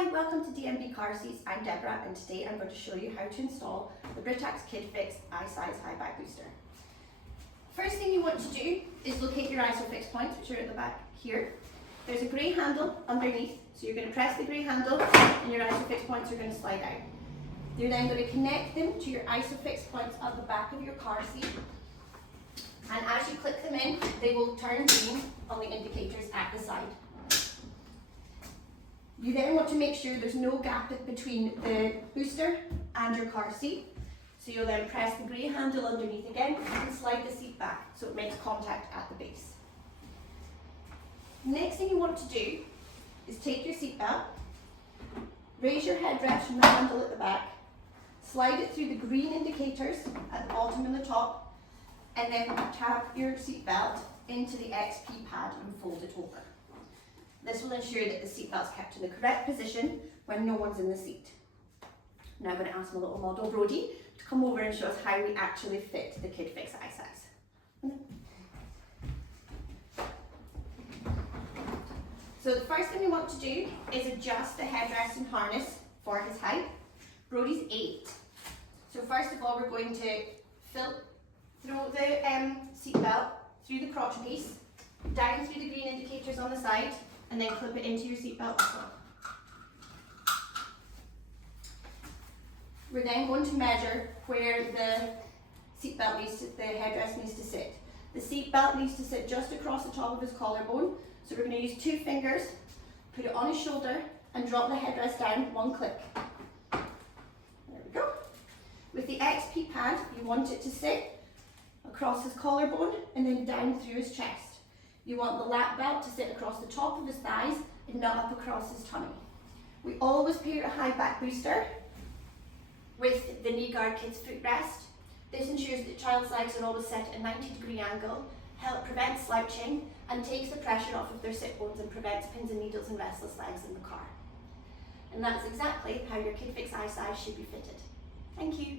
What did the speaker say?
Hi, welcome to DMB Car Seats. I'm Deborah and today I'm going to show you how to install the Britax Kidfix I-Size High Back Booster. First thing you want to do is locate your isofix points, which are at the back here. There's a grey handle underneath, so you're going to press the grey handle and your isofix points are going to slide out. You're then going to connect them to your isofix points at the back of your car seat, and as you click them in, they will turn green on the indicators at the side. You then want to make sure there's no gap between the booster and your car seat. So you'll then press the grey handle underneath again and slide the seat back so it makes contact at the base. Next thing you want to do is take your seat belt, raise your headrest from the handle at the back, slide it through the green indicators at the bottom and the top, and then tap your seat belt into the XP pad and fold it over. This will ensure that the seat belt's kept in the correct position when no one's in the seat. Now I'm going to ask my little model Brody to come over and show us how we actually fit the Kidfix I-Size. So the first thing we want to do is adjust the headrest and harness for his height. Brody's 8. So first of all, we're going to throw the seat belt through the crotch piece, down through the green indicators on the side, and then clip it into your seatbelt buckle. We're then going to measure where the seatbelt the headrest needs to sit. The seatbelt needs to sit just across the top of his collarbone, so we're going to use 2 fingers, put it on his shoulder, and drop the headrest down 1 click. There we go. With the XP pad, you want it to sit across his collarbone and then down through his chest. You want the lap belt to sit across the top of his thighs and not up across his tummy. We always pair a high back booster with the Kneeguard Kids Footrest. This ensures that the child's legs are always set at a 90-degree angle, prevents slouching, and takes the pressure off of their sit bones and prevents pins and needles and restless legs in the car. And that's exactly how your Kidfix I-Size should be fitted. Thank you.